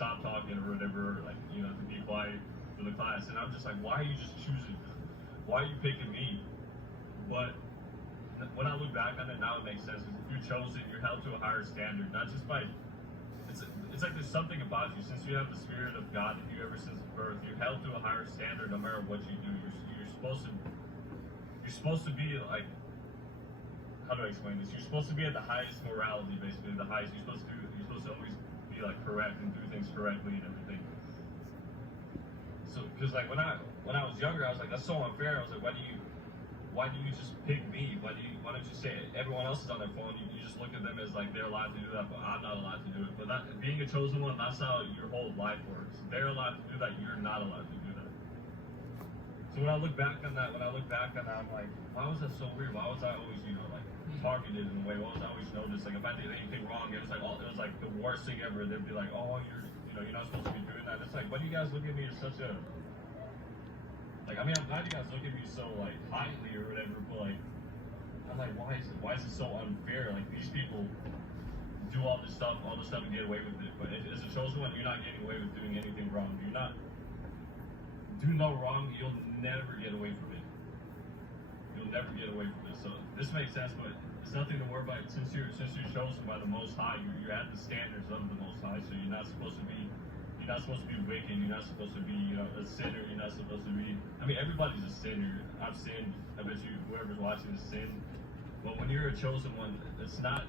stop talking or whatever, like, to be quiet for the class. And I'm just like, why are you just choosing? Why are you picking me? But when I look back on it now, it makes sense. If you're chosen, you're held to a higher standard, not just by. It's like there's something about you. Since you have the Spirit of God in you ever since birth, you're held to a higher standard no matter what you do. You're supposed to be like. How do I explain this? You're supposed to be at the highest morality, basically the highest. You're supposed to always be like correct and do things correctly and everything. So, because like when I was younger, I was like, that's so unfair. I was like, why do you just pick me? Why don't you say everyone else is on their phone? You just look at them as like they're allowed to do that, but I'm not allowed to do it. But being a chosen one, that's how your whole life works. They're allowed to do that. You're not allowed to do that. So when I look back on that, I'm like, why was that so weird? Why was I always, like targeted in a way? Why was I always noticed? Like if I did anything wrong, it was like the worst thing ever. They'd be like, oh, you're not supposed to be doing that. It's like, why do you guys look at me as such a I'm glad you guys look at me so like highly or whatever, but like I'm like, why is it so unfair? Like these people do all this stuff and get away with it, but as a chosen one, you're not getting away with doing anything wrong. You're not do no wrong, you'll never get away from it. You'll never get away from it. So this makes sense, but it's nothing to worry about. Since you're chosen by the Most High, you're at the standards of the Most High. So you're not supposed to be wicked. You're not supposed to be a sinner. You're not supposed to be. I mean, everybody's a sinner. I've sinned. I bet you whoever's watching has sinned. But when you're a chosen one, it's not